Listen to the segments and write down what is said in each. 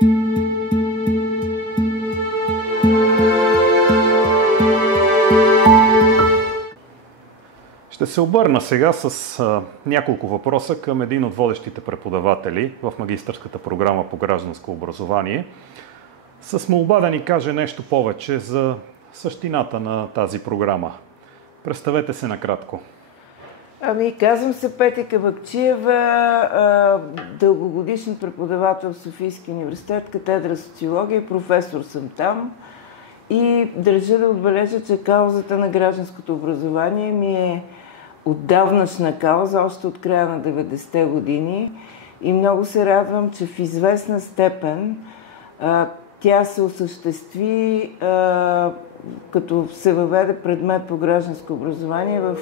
Ще се обърна сега с няколко въпроса към един от водещите преподаватели в магистърската програма по гражданско образование, с молба да ни каже нещо повече за същината на тази програма. Представете се накратко. Казвам се Петя Кабакчиева, дългогодишен преподавател в Софийския университет, катедра социология, професор съм там и държа да отбележа, че каузата на гражданското образование ми е отдавнашна кауза, още от края на 90-те години и много се радвам, че в известна степен тя се осъществи като се въведе предмет по гражданско образование в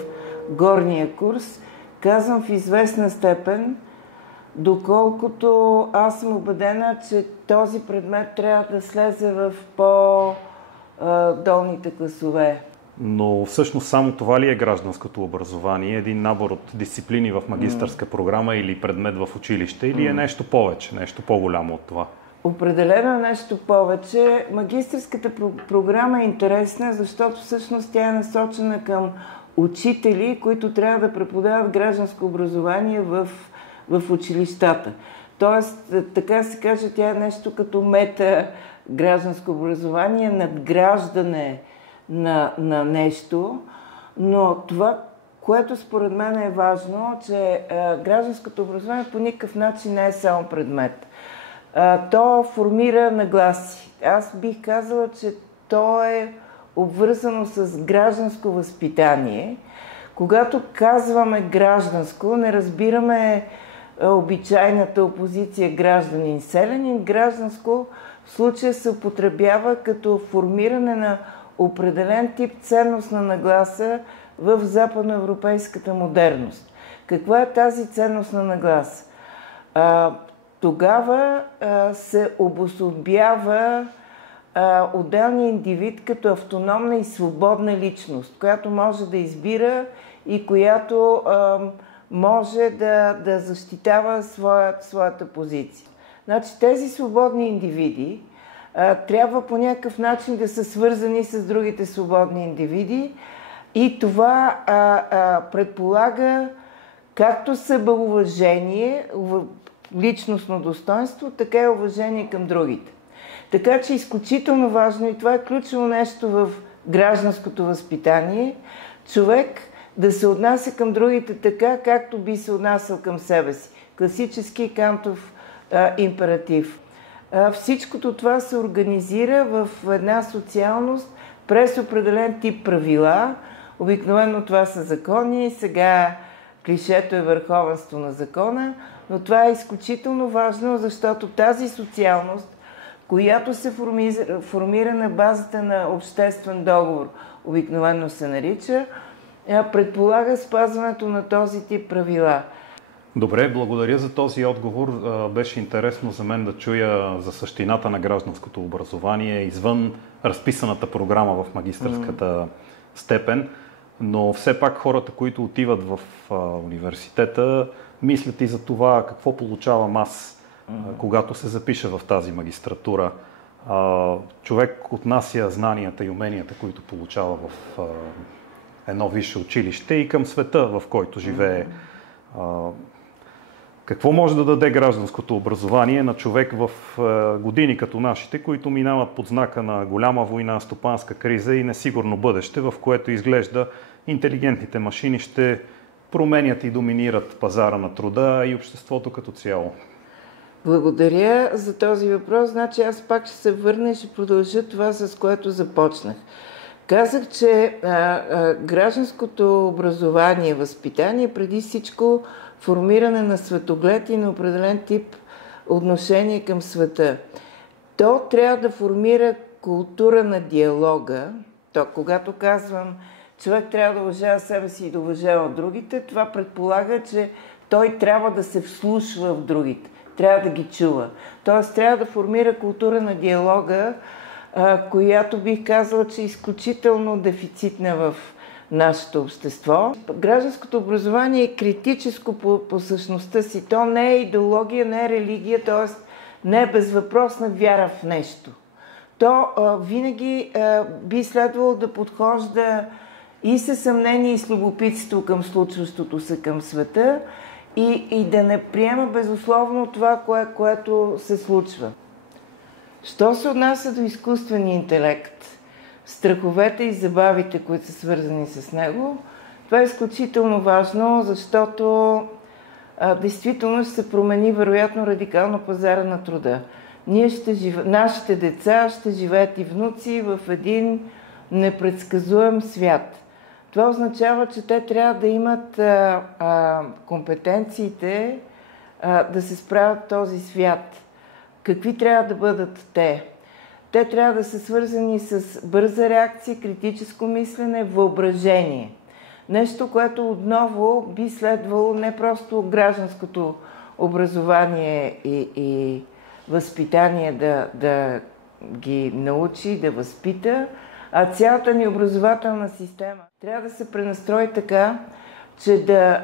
горния курс. Казвам в известна степен, доколкото аз съм убедена, че този предмет трябва да слезе в по-долните класове. Но всъщност само това ли е гражданското образование? Един набор от дисциплини в магистърска програма или предмет в училище? Или е нещо повече, нещо по-голямо от това? Определено е нещо повече. Магистърската програма е интересна, защото всъщност тя е насочена към учители, които трябва да преподават гражданско образование в училищата. Тоест, така се каже, тя е нещо като мета гражданско образование, надграждане на нещо, но това, което според мен е важно, че гражданското образование по никакъв начин не е само предмет. То формира нагласи. Аз бих казала, че то е обвързано с гражданско възпитание. Когато казваме гражданско, не разбираме обичайната опозиция гражданин-селянин. Гражданско в случая се употребява като формиране на определен тип ценностна нагласа в западноевропейската модерност. Каква е тази ценностна нагласа? Тогава се обособява отделния индивид като автономна и свободна личност, която може да избира и която може да защитава своята позиция. Значи тези свободни индивиди трябва по някакъв начин да са свързани с другите свободни индивиди и това предполага както себеуважение, личностно достоинство, така и уважение към другите. Така че изключително важно и това е ключово нещо в гражданското възпитание, човек да се отнася към другите така, както би се отнасял към себе си. Класически Кантов императив. Всичкото това се организира в една социалност през определен тип правила. Обикновено това са закони, сега клишето е върховенство на закона, но това е изключително важно, защото тази социалност, която се формира на базата на обществен договор, обикновено се нарича, предполага спазването на този тип правила. Добре, благодаря за този отговор. Беше интересно за мен да чуя за същината на гражданското образование извън разписаната програма в магистърската степен, но все пак хората, които отиват в университета, мислят и за това какво получавам аз, когато се запиша в тази магистратура. Човек отнася знанията и уменията, които получава в едно висше училище и към света, в който живее. Какво може да даде гражданското образование на човек в години като нашите, които минават под знака на голяма война, стопанска криза и несигурно бъдеще, в което изглежда интелигентните машини ще променят и доминират пазара на труда и обществото като цяло? Благодаря за този въпрос. Значи аз пак ще се върна и ще продължа това, с което започнах. Казах, че гражданското образование, възпитание, преди всичко формиране на светоглед и на определен тип отношение към света. То трябва да формира култура на диалога. То, когато казвам, човек трябва да уважава себе си и да уважава другите, това предполага, че той трябва да се вслушва в другите, трябва да ги чува. Тоест трябва да формира култура на диалога, която бих казала, че е изключително дефицитна в нашето общество. Гражданското образование е критическо по същността си. То не е идеология, не е религия, т.е. не е безвъпросна вяра в нещо. То винаги би следвало да подхожда и със съмнение и с любопитство към случващото се към света и да не приема безусловно това, което се случва. Що се отнася до изкуствения интелект, страховете и забавите, които са свързани с него, това е изключително важно, защото действително ще се промени вероятно радикално пазара на труда. Нашите деца ще живеят и внуци в един непредсказуем свят. Това означава, че те трябва да имат компетенциите да се справят в този свят. Какви трябва да бъдат те? Те трябва да са свързани с бърза реакция, критическо мислене, въображение. Нещо, което отново би следвало не просто гражданското образование и възпитание да ги научи, да възпита, а цялата ни образователна система трябва да се пренастрои така, че да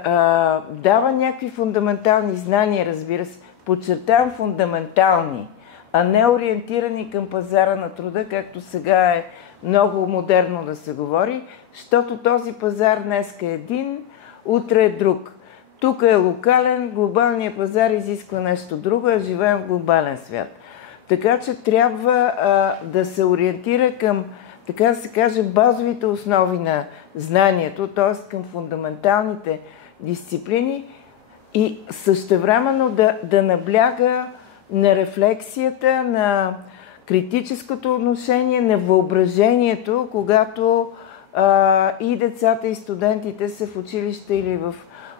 дава някакви фундаментални знания, разбира се, подчертавам фундаментални, а не ориентирани към пазара на труда, както сега е много модерно да се говори, защото този пазар днеска е един, утре е друг. Тук е локален, глобалният пазар изисква нещо друго, а живеем в глобален свят. Така че трябва да се ориентира към, така да се каже, базовите основи на знанието, т.е. към фундаменталните дисциплини и същевременно да набляга на рефлексията, на критическото отношение, на въображението, когато и децата, и студентите са в училище или в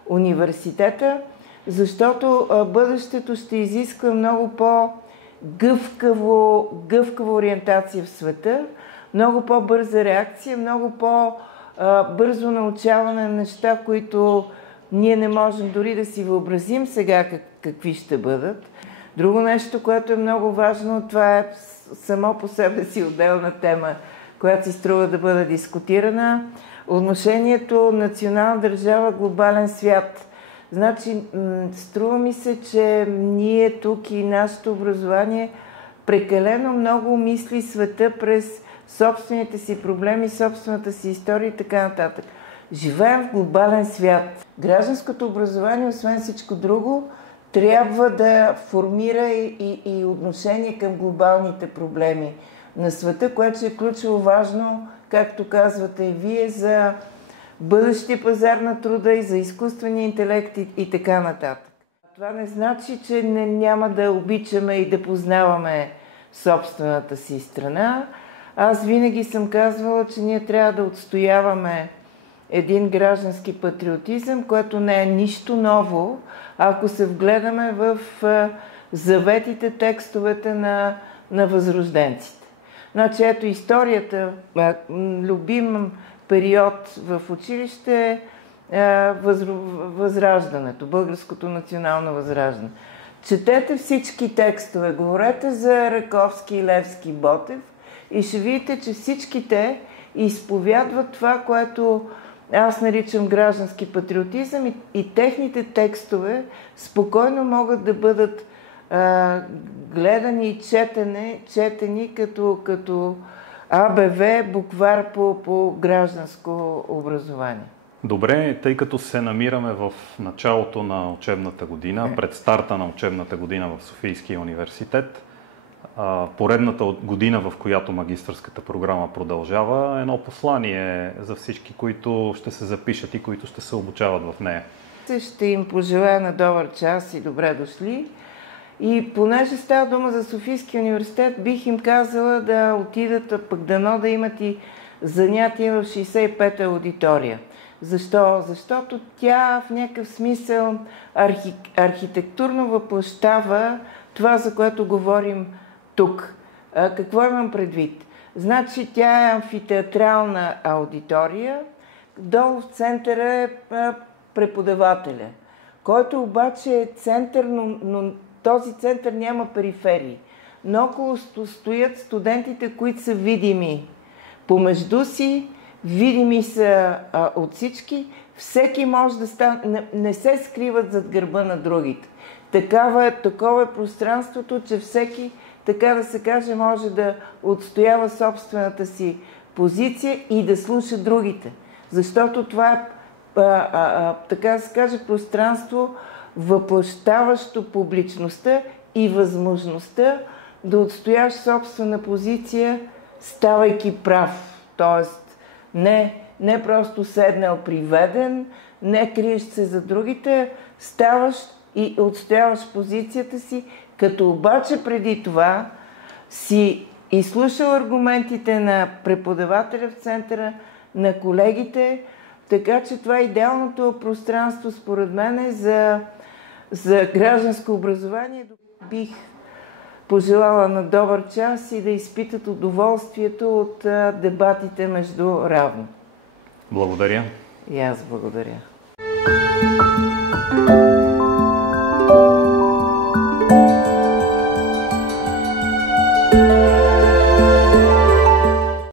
университета, защото бъдещето ще изисква много по-гъвкава ориентация в света, много по-бърза реакция, много по-бързо научаване на неща, които ние не можем дори да си въобразим сега какви ще бъдат. Друго нещо, което е много важно, това е само по себе си отделна тема, която си струва да бъде дискутирана. Отношението национална държава, глобален свят. Значи, струва ми се, че ние тук и нашето образование прекалено много мисли света през собствените си проблеми, собствената си история и така нататък. Живеем в глобален свят. Гражданското образование, освен всичко друго, трябва да формира и отношение към глобалните проблеми на света, което е ключово важно, както казвате и вие, за бъдещия пазар на труда и за изкуствения интелект и така нататък. Това не значи, че няма да обичаме и да познаваме собствената си страна. Аз винаги съм казвала, че ние трябва да отстояваме един граждански патриотизъм, което не е нищо ново, ако се вгледаме в заветите текстовете на възрожденците. Значи ето историята, любим период в училище е възраждането, българското национално възраждане. Четете всички текстове, говорете за Раковски, Левски, Ботев и ще видите, че всички те изповядват това, което аз наричам граждански патриотизъм и техните текстове спокойно могат да бъдат гледани и четени като АБВ, буквар по гражданско образование. Добре, тъй като се намираме в началото на учебната година, пред старта на учебната година в Софийския университет, поредната година, в която магистърската програма продължава, едно послание за всички, които ще се запишат и които ще се обучават в нея. Ще им пожелая на добър час и добре дошли. И понеже става дума за Софийския университет, бих им казала да отидат, пък дано да имат и занятия в 65-та аудитория. Защо? Защото тя в някакъв смисъл архитектурно въплъщава това, за което говорим тук. Какво имам предвид? Значи тя е амфитеатрална аудитория, долу в центъра е преподавателя, който обаче е център, но този център няма периферии. Но около стоят студентите, които са видими помежду си, видими са от всички, всеки може да стане, не се скриват зад гърба на другите. Такова е пространството, че всеки, така да се каже, може да отстоява собствената си позиция и да слуша другите. Защото това е, така да се каже, пространство, въплъщаващо публичността и възможността да отстояш собствена позиция, ставайки прав. Тоест, не просто седнал приведен, не криеш се за другите, ставаш и отстояваш позицията си, като обаче преди това си изслушал аргументите на преподавателя в центъра, на колегите, така че това е идеалното пространство, според мен, за гражданско образование. Бих пожелала на добър час и да изпитат удоволствието от дебатите между равни. Благодаря. И аз благодаря.